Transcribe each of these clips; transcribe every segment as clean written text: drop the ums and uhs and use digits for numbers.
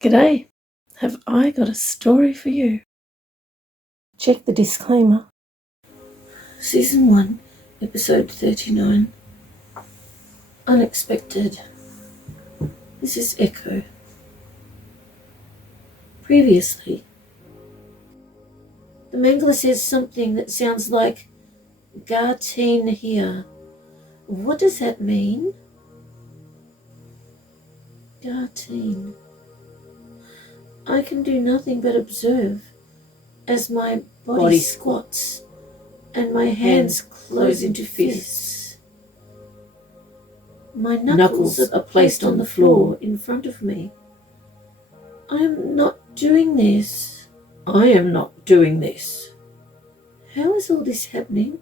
G'day, have I got a story for you? Check the disclaimer. Season 1, Episode 39. Unexpected. This is Echo. Previously, the Mangler says something that sounds like Garteen here. What does that mean? Garteen. I can do nothing but observe as my body squats and my hands close into fists. My knuckles are placed on the floor in front of me. I am not doing this. I am not doing this. How is all this happening?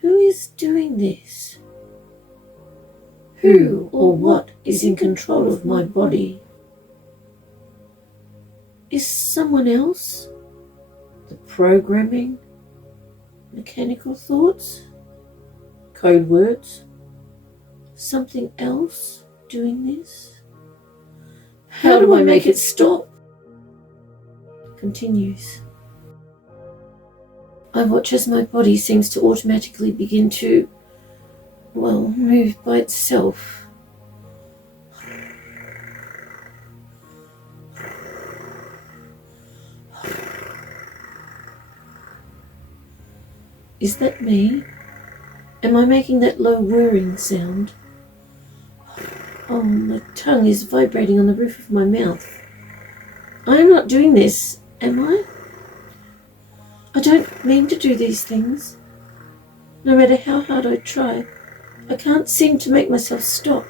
Who is doing this? Who or what is in control of my body? Is someone else? The programming? Mechanical thoughts? Code words? Something else doing this? How do I make it stop? Continues. I watch as my body seems to automatically begin to, move by itself. Is that me? Am I making that low whirring sound? Oh, my tongue is vibrating on the roof of my mouth. I am not doing this, am I? I don't mean to do these things. No matter how hard I try, I can't seem to make myself stop.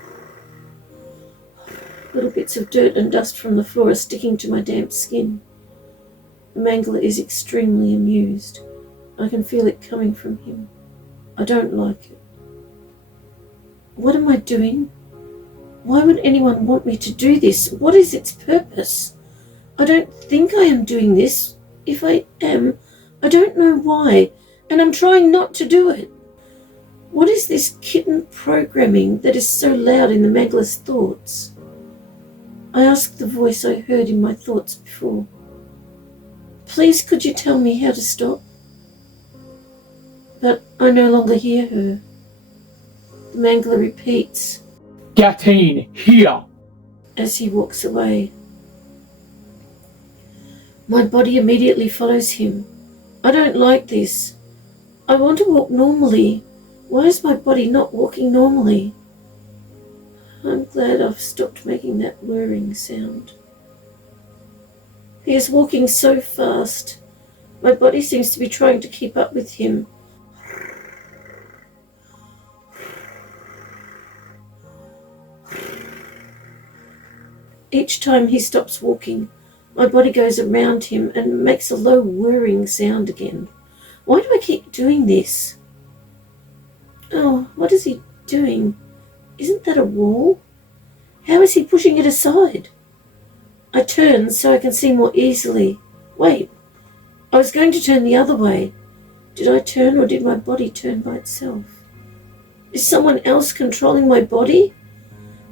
Little bits of dirt and dust from the floor are sticking to my damp skin. The Mangler is extremely amused. I can feel it coming from him. I don't like it. What am I doing? Why would anyone want me to do this? What is its purpose? I don't think I am doing this. If I am, I don't know why, and I'm trying not to do it. What is this kitten programming that is so loud in the Mangler's thoughts? I ask the voice I heard in my thoughts before. Please, could you tell me how to stop? But I no longer hear her. The Mangler repeats, Garteen here, as he walks away. My body immediately follows him. I don't like this. I want to walk normally. Why is my body not walking normally? I'm glad I've stopped making that whirring sound. He is walking so fast. My body seems to be trying to keep up with him. Each time he stops walking, my body goes around him and makes a low whirring sound again. Why do I keep doing this? Oh, what is he doing? Isn't that a wall? How is he pushing it aside? I turn so I can see more easily. Wait, I was going to turn the other way. Did I turn or did my body turn by itself? Is someone else controlling my body?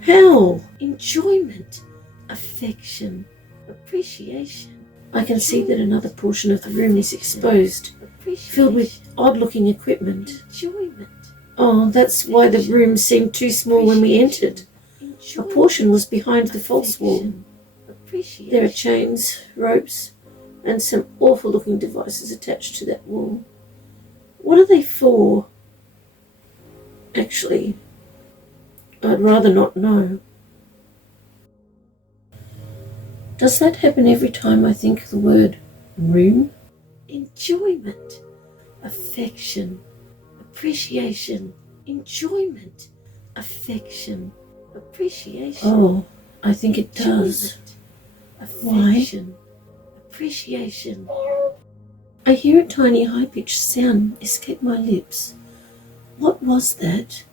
How? Enjoyment. Affection, appreciation. I can see that another portion of the room is exposed, filled with odd-looking equipment. Enjoyment. Oh, that's why the room seemed too small when we entered. A portion was behind the false wall. There are chains, ropes, and some awful-looking devices attached to that wall. What are they for? Actually, I'd rather not know. Does that happen every time I think the word room? Enjoyment, affection, appreciation, enjoyment, affection, appreciation. Oh, I think it does. Affection, appreciation. I hear a tiny high-pitched sound escape my lips. What was that?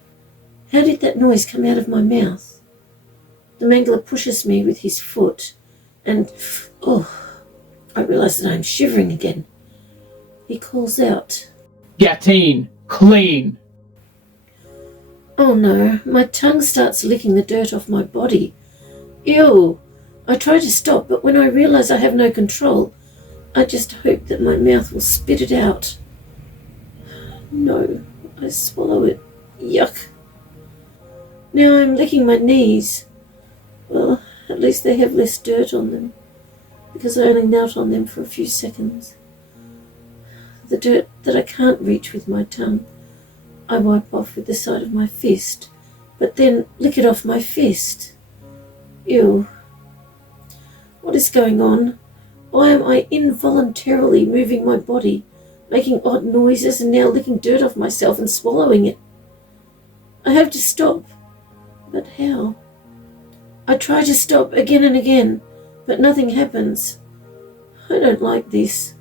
How did that noise come out of my mouth? The Mangler pushes me with his foot. And, I realise that I am shivering again. He calls out, Garteen clean. Oh no, my tongue starts licking the dirt off my body. Ew, I try to stop, but when I realize I have no control, I just hope that my mouth will spit it out. No, I swallow it. Yuck. Now I'm licking my knees. Well, at least they have less dirt on them, because I only knelt on them for a few seconds. The dirt that I can't reach with my tongue, I wipe off with the side of my fist, but then lick it off my fist. Ew. What is going on? Why am I involuntarily moving my body, making odd noises and now licking dirt off myself and swallowing it? I have to stop. But how? I try to stop again and again, but nothing happens. I don't like this,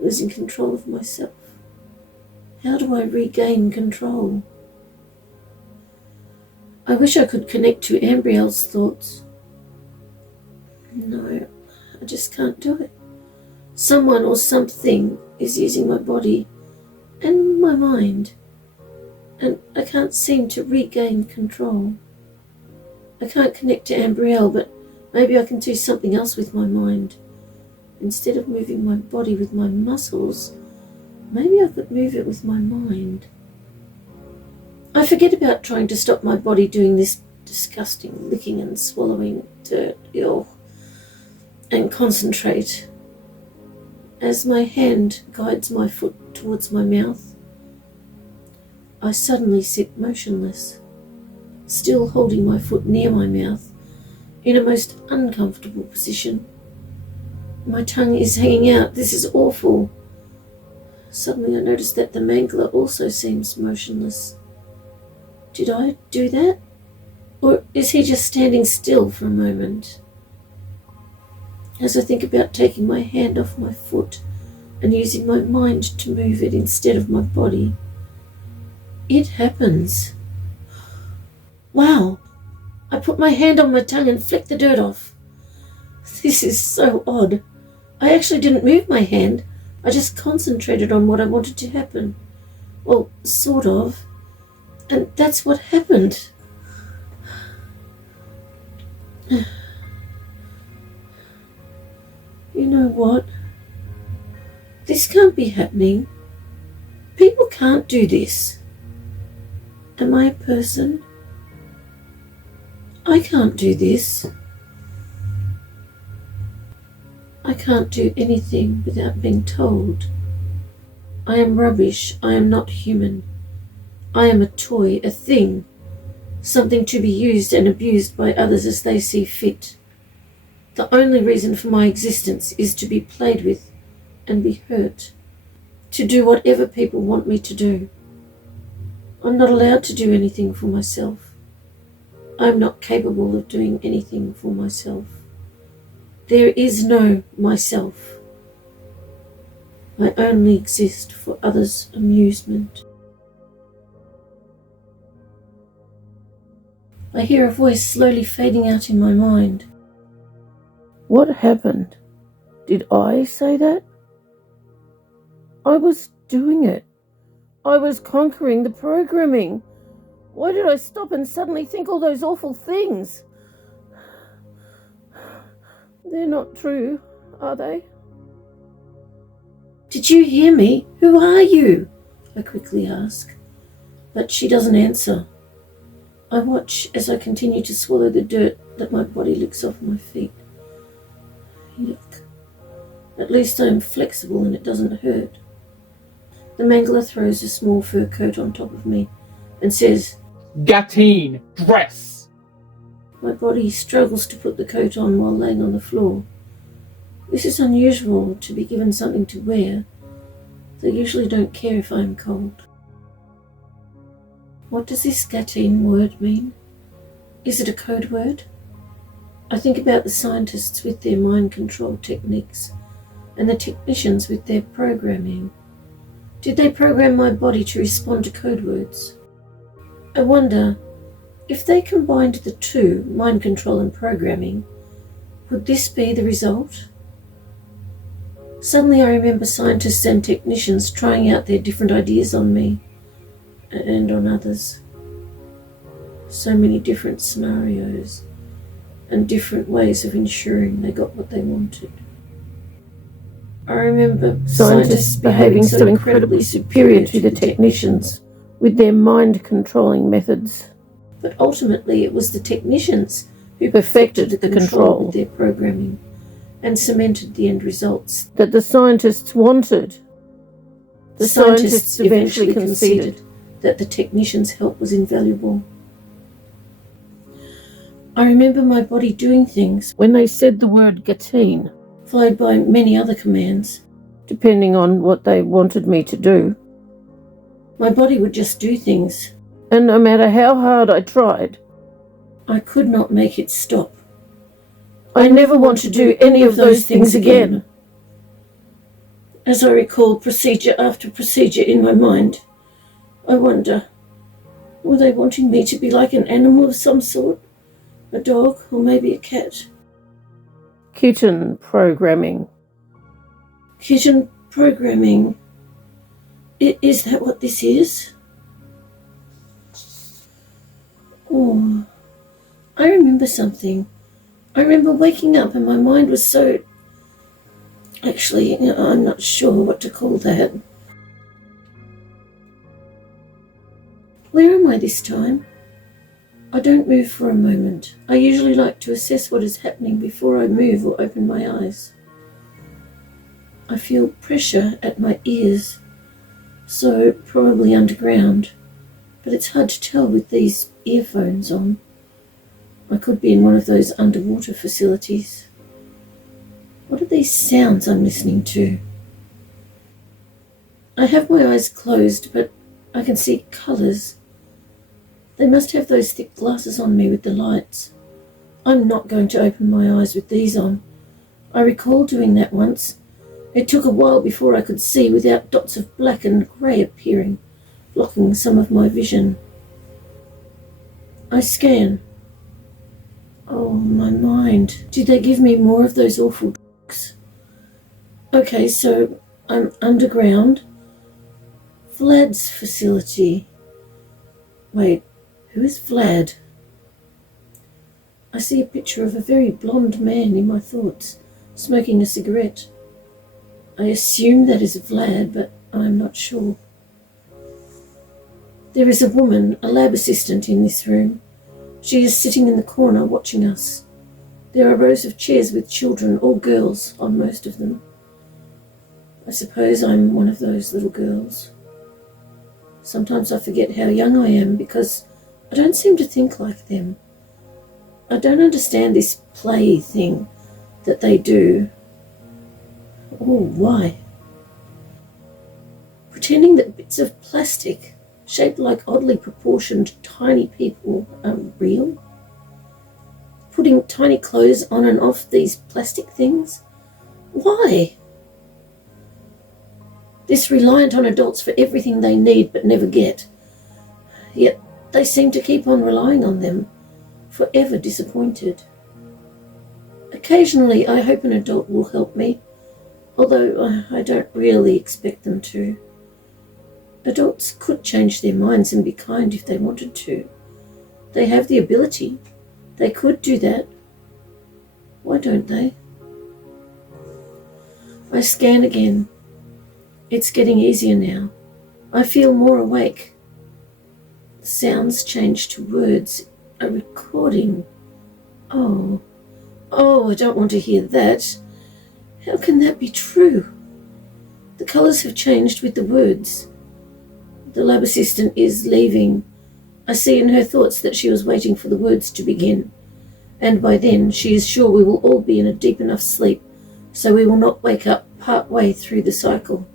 losing control of myself. How do I regain control? I wish I could connect to Ambriel's thoughts. No, I just can't do it. Someone or something is using my body and my mind, and I can't seem to regain control. I can't connect to Ambriel, but maybe I can do something else with my mind. Instead of moving my body with my muscles, maybe I could move it with my mind. I forget about trying to stop my body doing this disgusting licking and swallowing dirt, and concentrate. As my hand guides my foot towards my mouth, I suddenly sit motionless, still holding my foot near my mouth in a most uncomfortable position. My tongue is hanging out. This is awful. Suddenly I notice that the mangler also seems motionless. Did I do that? Or is he just standing still for a moment? As I think about taking my hand off my foot and using my mind to move it instead of my body, it happens. Wow! I put my hand on my tongue and flick the dirt off. This is so odd. I actually didn't move my hand. I just concentrated on what I wanted to happen. Well, sort of. And that's what happened. You know what? This can't be happening. People can't do this. Am I a person? I can't do this. I can't do anything without being told. I am rubbish. I am not human. I am a toy, a thing, something to be used and abused by others as they see fit. The only reason for my existence is to be played with and be hurt, to do whatever people want me to do. I'm not allowed to do anything for myself. I'm not capable of doing anything for myself. There is no myself. I only exist for others' amusement. I hear a voice slowly fading out in my mind. What happened? Did I say that? I was doing it. I was conquering the programming. Why did I stop and suddenly think all those awful things? They're not true, are they? Did you hear me? Who are you? I quickly ask, but she doesn't answer. I watch as I continue to swallow the dirt that my body licks off my feet. Yuck. At least I am flexible and it doesn't hurt. The mangler throws a small fur coat on top of me and says, Gatine, dress! My body struggles to put the coat on while laying on the floor. This is unusual to be given something to wear. They usually don't care if I am cold. What does this Gatine word mean? Is it a code word? I think about the scientists with their mind control techniques and the technicians with their programming. Did they program my body to respond to code words? I wonder, if they combined the two, mind control and programming, would this be the result? Suddenly I remember scientists and technicians trying out their different ideas on me and on others. So many different scenarios. and different ways of ensuring they got what they wanted. I remember scientists behaving so incredibly superior to the technicians with their mind-controlling methods. But ultimately it was the technicians who perfected the control with their programming and cemented the end results that the scientists wanted. The scientists eventually conceded that the technicians' help was invaluable. I remember my body doing things when they said the word Gatine, followed by many other commands. Depending on what they wanted me to do. My body would just do things. And no matter how hard I tried, I could not make it stop. I never want to do any of those things again. As I recall procedure after procedure in my mind, I wonder, were they wanting me to be like an animal of some sort? A dog or maybe a cat? Kitten programming. Kitten programming. Is that what this is? Oh, I remember something. I remember waking up and my mind was so... Actually, I'm not sure what to call that. Where am I this time? I don't move for a moment. I usually like to assess what is happening before I move or open my eyes. I feel pressure at my ears, so probably underground, but it's hard to tell with these earphones on. I could be in one of those underwater facilities. What are these sounds I'm listening to? I have my eyes closed, but I can see colours. They must have those thick glasses on me with the lights. I'm not going to open my eyes with these on. I recall doing that once. It took a while before I could see without dots of black and grey appearing, blocking some of my vision. I scan. Oh, my mind. Did they give me more of those awful drugs? Okay, so I'm underground. Vlad's facility. Wait, who is Vlad? I see a picture of a very blonde man in my thoughts, smoking a cigarette. I assume that is Vlad, but I'm not sure. There is a woman, a lab assistant, in this room. She is sitting in the corner watching us. There are rows of chairs with children, all girls, on most of them. I suppose I'm one of those little girls. Sometimes I forget how young I am because I don't seem to think like them. I don't understand this play thing that they do. Oh, why? Pretending that bits of plastic, shaped like oddly proportioned tiny people, are real? Putting tiny clothes on and off these plastic things? Why? This reliant on adults for everything they need but never get. Yet they seem to keep on relying on them, forever disappointed. Occasionally I hope an adult will help me, although I don't really expect them to. Adults could change their minds and be kind if they wanted to. They have the ability. They could do that. Why don't they? I scan again. It's getting easier now. I feel more awake. The sounds change to words. A recording. Oh, I don't want to hear that. How can that be true? The colours have changed with the words. The lab assistant is leaving. I see in her thoughts that she was waiting for the words to begin, and by then she is sure we will all be in a deep enough sleep so we will not wake up part way through the cycle.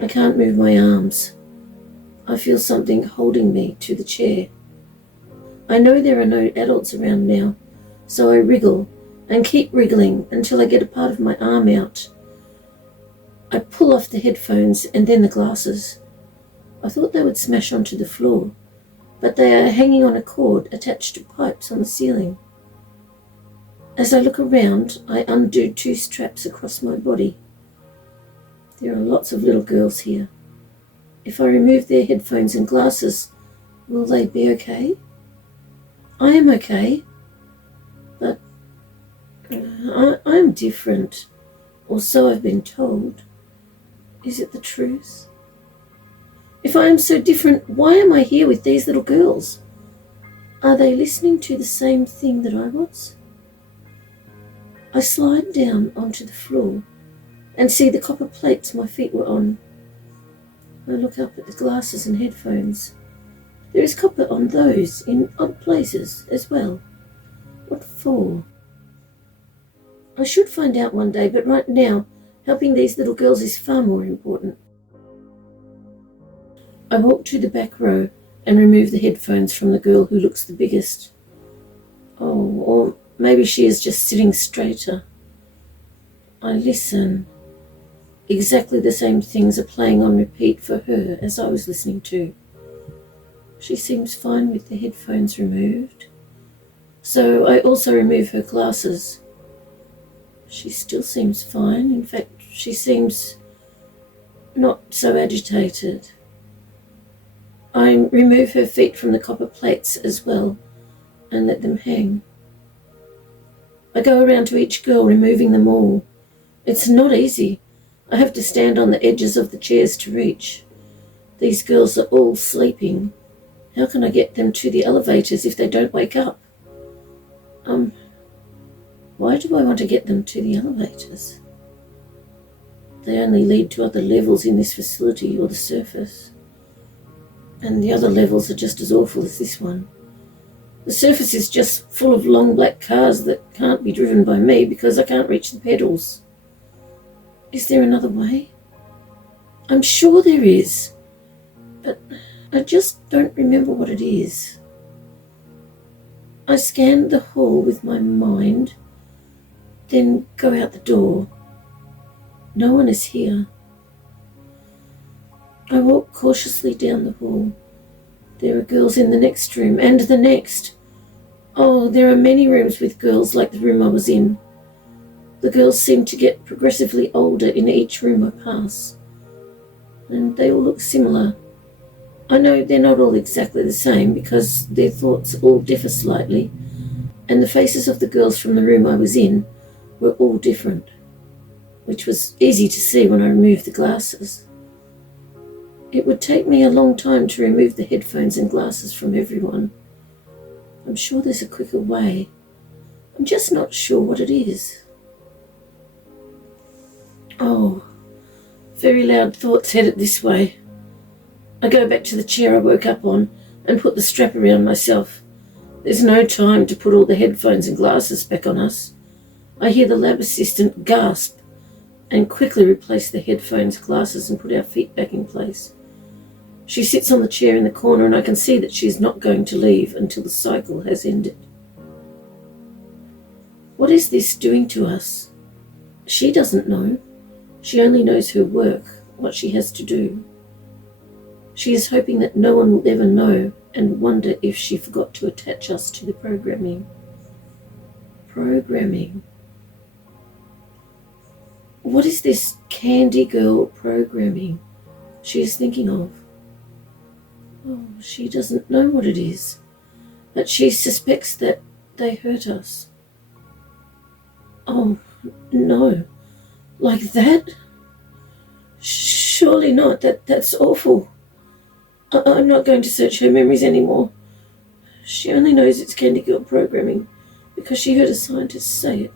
I can't move my arms. I feel something holding me to the chair. I know there are no adults around now, so I wriggle and keep wriggling until I get a part of my arm out. I pull off the headphones and then the glasses. I thought they would smash onto the floor, but they are hanging on a cord attached to pipes on the ceiling. As I look around, I undo 2 straps across my body. There are lots of little girls here. If I remove their headphones and glasses, will they be okay? I am okay. I'm different, or so I've been told. Is it the truth? If I am so different, why am I here with these little girls? Are they listening to the same thing that I was? I slide down onto the floor and see the copper plates my feet were on. I look up at the glasses and headphones. There is copper on those in odd places as well. What for? I should find out one day, but right now, helping these little girls is far more important. I walk to the back row and remove the headphones from the girl who looks the biggest. Oh, or maybe she is just sitting straighter. I listen. Exactly the same things are playing on repeat for her as I was listening to. She seems fine with the headphones removed. So I also remove her glasses. She still seems fine. In fact, she seems not so agitated. I remove her feet from the copper plates as well and let them hang. I go around to each girl, removing them all. It's not easy. I have to stand on the edges of the chairs to reach. These girls are all sleeping. How can I get them to the elevators if they don't wake up? Why do I want to get them to the elevators? They only lead to other levels in this facility or the surface. And the other levels are just as awful as this one. The surface is just full of long black cars that can't be driven by me because I can't reach the pedals. Is there another way? I'm sure there is, but I just don't remember what it is. I scan the hall with my mind, then go out the door. No one is here. I walk cautiously down the hall. There are girls in the next room, and the next. Oh, there are many rooms with girls like the room I was in. The girls seem to get progressively older in each room I pass, and they all look similar. I know they're not all exactly the same because their thoughts all differ slightly, and the faces of the girls from the room I was in were all different, which was easy to see when I removed the glasses. It would take me a long time to remove the headphones and glasses from everyone. I'm sure there's a quicker way. I'm just not sure what it is. Oh, very loud thoughts headed this way. I go back to the chair I woke up on and put the strap around myself. There's no time to put all the headphones and glasses back on us. I hear the lab assistant gasp and quickly replace the headphones, glasses, and put our feet back in place. She sits on the chair in the corner, and I can see that she is not going to leave until the cycle has ended. What is this doing to us? She doesn't know. She only knows her work, what she has to do. She is hoping that no one will ever know and wonder if she forgot to attach us to the programming. Programming. What is this Candy Girl programming she is thinking of? Oh, she doesn't know what it is, but she suspects that they hurt us. Oh, no. Like that? Surely not. That's awful. I'm not going to search her memories anymore. She only knows it's Candy Girl programming because she heard a scientist say it.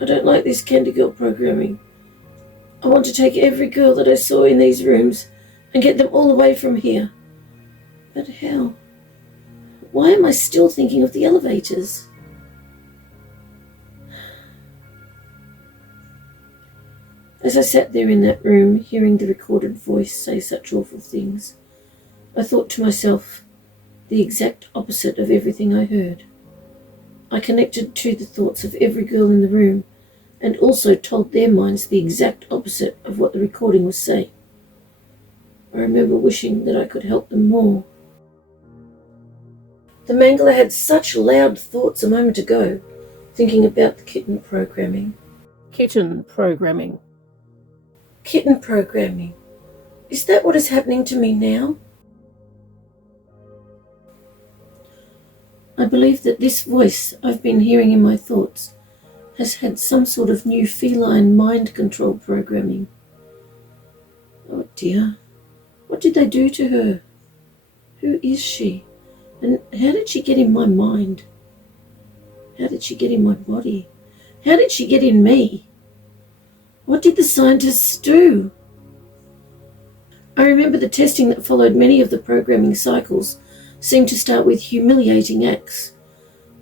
I don't like this Candy Girl programming. I want to take every girl that I saw in these rooms and get them all away from here. But how? Why am I still thinking of the elevators? As I sat there in that room, hearing the recorded voice say such awful things, I thought to myself the exact opposite of everything I heard. I connected to the thoughts of every girl in the room and also told their minds the exact opposite of what the recording was saying. I remember wishing that I could help them more. The Mangler had such loud thoughts a moment ago, thinking about the kitten programming. Kitten programming. Kitten programming. Is that what is happening to me now? I believe that this voice I've been hearing in my thoughts has had some sort of new feline mind control programming. Oh dear, what did they do to her? Who is she? And how did she get in my mind? How did she get in my body? How did she get in me? What did the scientists do? I remember the testing that followed many of the programming cycles seemed to start with humiliating acts,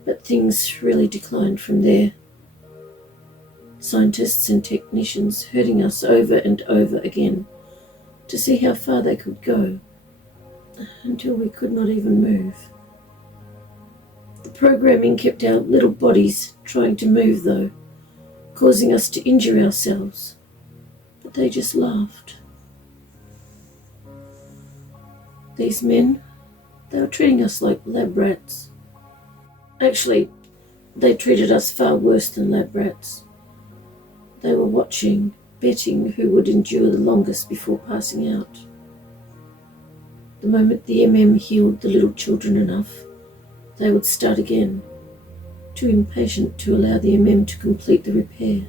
but things really declined from there. Scientists and technicians hurting us over and over again to see how far they could go, until we could not even move. The programming kept our little bodies trying to move though, causing us to injure ourselves, but they just laughed. These men, they were treating us like lab rats. Actually, they treated us far worse than lab rats. They were watching, betting who would endure the longest before passing out. The moment the healed the little children enough, they would start again, too impatient to allow the to complete the repair.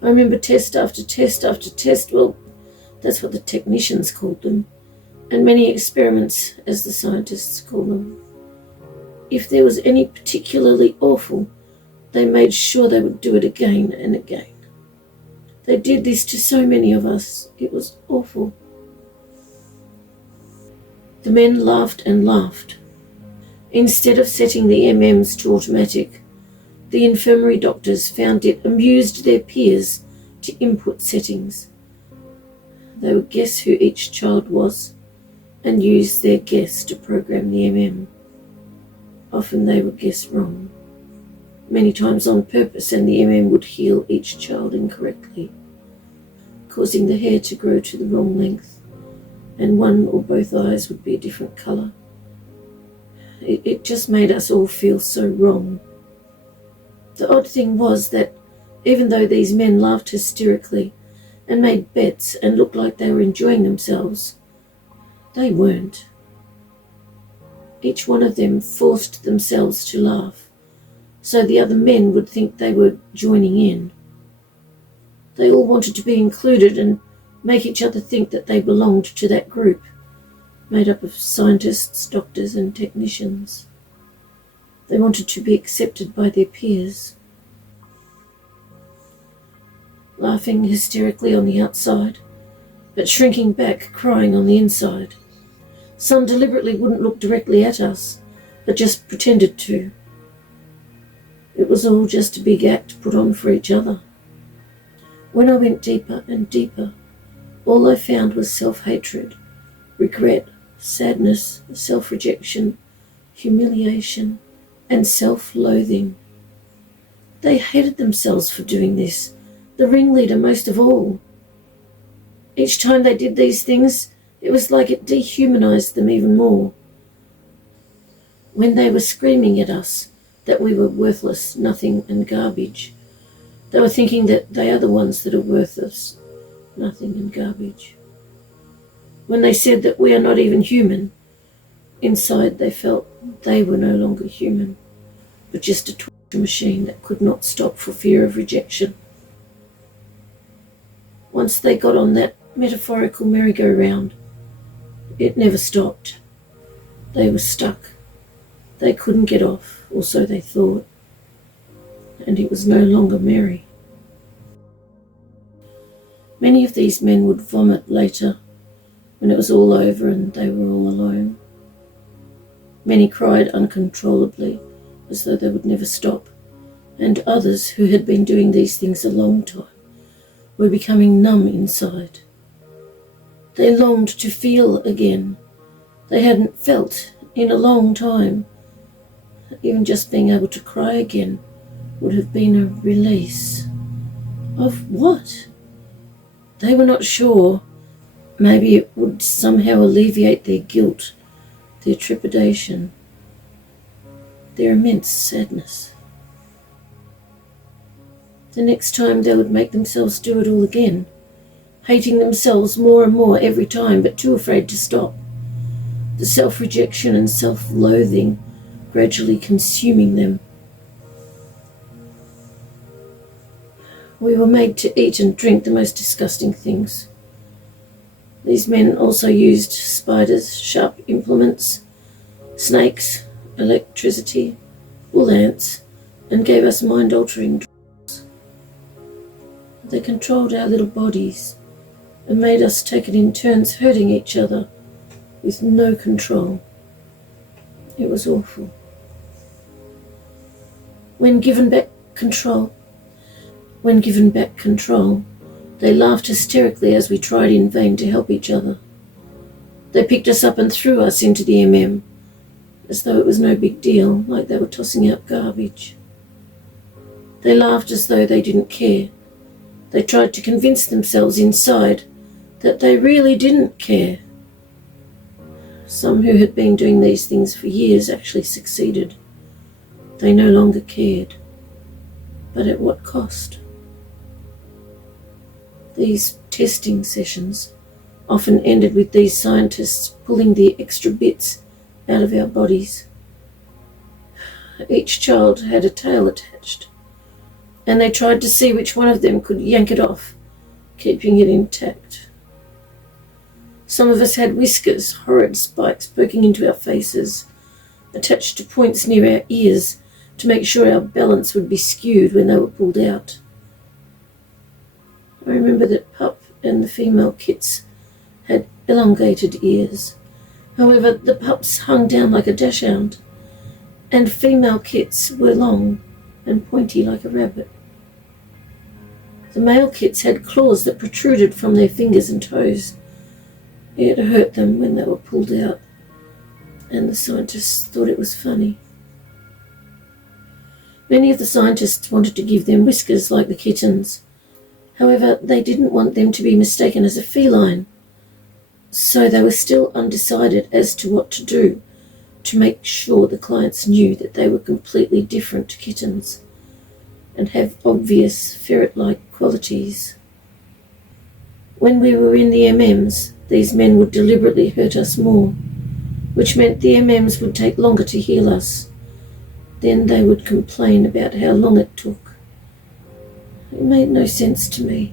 I remember test after test after test, well, that's what the technicians called them, and many experiments, as the scientists call them. If there was any particularly awful, they made sure they would do it again and again. They did this to so many of us. It was awful. The men laughed and laughed. Instead of setting the to automatic, the infirmary doctors found it amused their peers to input settings. They would guess who each child was and use their guess to program the Often they would guess wrong, many times on purpose, and the would heal each child incorrectly, causing the hair to grow to the wrong length, and one or both eyes would be a different colour. It just made us all feel so wrong. The odd thing was that even though these men laughed hysterically and made bets and looked like they were enjoying themselves, they weren't. Each one of them forced themselves to laugh, so the other men would think they were joining in. They all wanted to be included and make each other think that they belonged to that group, made up of scientists, doctors, and technicians. They wanted to be accepted by their peers. Laughing hysterically on the outside, but shrinking back, crying on the inside. Some deliberately wouldn't look directly at us, but just pretended to. It was all just a big act put on for each other. When I went deeper and deeper, all I found was self-hatred, regret, sadness, self-rejection, humiliation, and self-loathing. They hated themselves for doing this, the ringleader most of all. Each time they did these things, it was like it dehumanized them even more. When they were screaming at us that we were worthless, nothing, and garbage, they were thinking that they are the ones that are worthless, nothing, and garbage. When they said that we are not even human, inside they felt they were no longer human, but just a torture machine that could not stop for fear of rejection. Once they got on that metaphorical merry-go-round, it never stopped. They were stuck. They couldn't get off, or so they thought, and it was no longer merry. Many of these men would vomit later, when it was all over and they were all alone. Many cried uncontrollably, as though they would never stop, and others, who had been doing these things a long time, were becoming numb inside. They longed to feel again. They hadn't felt in a long time. Even just being able to cry again would have been a release. Of what? They were not sure. Maybe it would somehow alleviate their guilt, their trepidation, their immense sadness. The next time they would make themselves do it all again, hating themselves more and more every time, but too afraid to stop. The self-rejection and self-loathing gradually consuming them. We were made to eat and drink the most disgusting things. These men also used spiders, sharp implements, snakes, electricity, wool ants, and gave us mind-altering drugs. They controlled our little bodies and made us take it in turns hurting each other with no control. It was awful. When given back control, they laughed hysterically as we tried in vain to help each other. They picked us up and threw us into the MM, as though it was no big deal, like they were tossing out garbage. They laughed as though they didn't care. They tried to convince themselves inside that they really didn't care. Some who had been doing these things for years actually succeeded. They no longer cared. But at what cost? These testing sessions often ended with these scientists pulling the extra bits out of our bodies. Each child had a tail attached, and they tried to see which one of them could yank it off, keeping it intact. Some of us had whiskers, horrid spikes poking into our faces, attached to points near our ears to make sure our balance would be skewed when they were pulled out. I remember that pup and the female kits had elongated ears. However, the pups hung down like a dachshund, and female kits were long and pointy like a rabbit. The male kits had claws that protruded from their fingers and toes. It hurt them when they were pulled out, and the scientists thought it was funny. Many of the scientists wanted to give them whiskers like the kittens. However, they didn't want them to be mistaken as a feline, so they were still undecided as to what to do to make sure the clients knew that they were completely different to kittens and have obvious ferret-like qualities. When we were in the MMs, these men would deliberately hurt us more, which meant the MMs would take longer to heal us. Then they would complain about how long it took. It made no sense to me.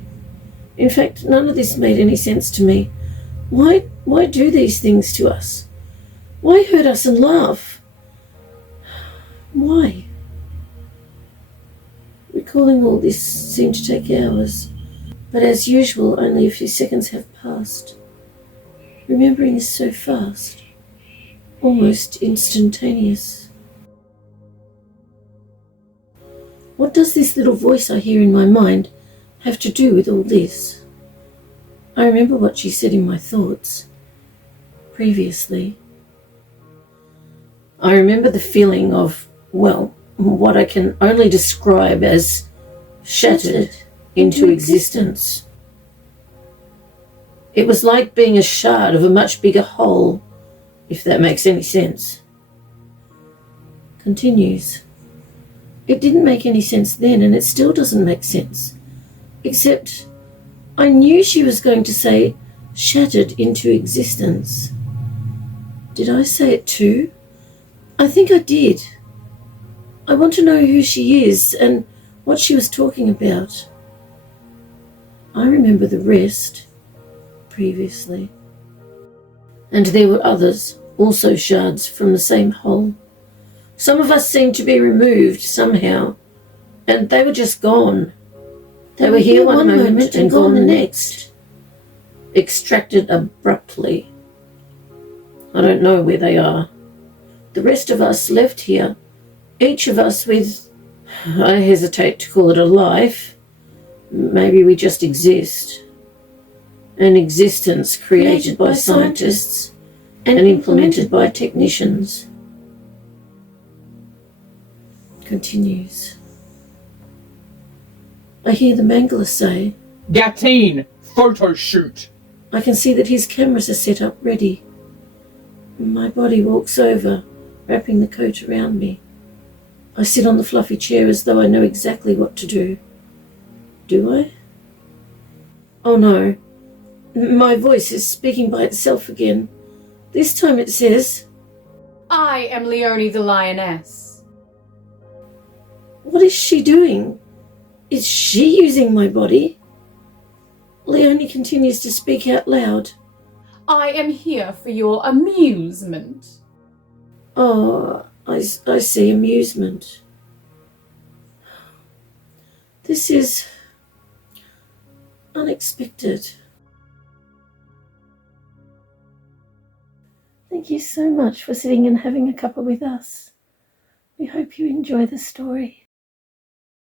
In fact, none of this made any sense to me. Why do these things to us? Why hurt us and laugh? Why? Recalling all this seemed to take hours, but as usual, only a few seconds have passed. Remembering is so fast, almost instantaneous. What does this little voice I hear in my mind have to do with all this? I remember what she said in my thoughts previously. I remember the feeling of, well, what I can only describe as shattered into existence. It was like being a shard of a much bigger whole, if that makes any sense. Continues. It didn't make any sense then, and it still doesn't make sense. Except I knew she was going to say shattered into existence. Did I say it too? I think I did. I want to know who she is and what she was talking about. I remember the rest previously. And there were others, also shards from the same hole. Some of us seemed to be removed somehow, and they were just gone. They were here one moment and gone the next. Extracted abruptly. I don't know where they are. The rest of us left here, each of us with, I hesitate to call it a life. Maybe we just exist. An existence created by scientists and implemented by technicians. Continues. I hear the mangler say, Gatine, photo shoot. I can see that his cameras are set up ready. My body walks over, wrapping the coat around me. I sit on the fluffy chair as though I know exactly what to do. Do I? Oh no. My voice is speaking by itself again. This time it says, I am Leone the Lioness. What is she doing? Is she using my body? Leonie continues to speak out loud. I am here for your amusement. Oh, I see amusement. This is unexpected. Thank you so much for sitting and having a cuppa with us. We hope you enjoy the story.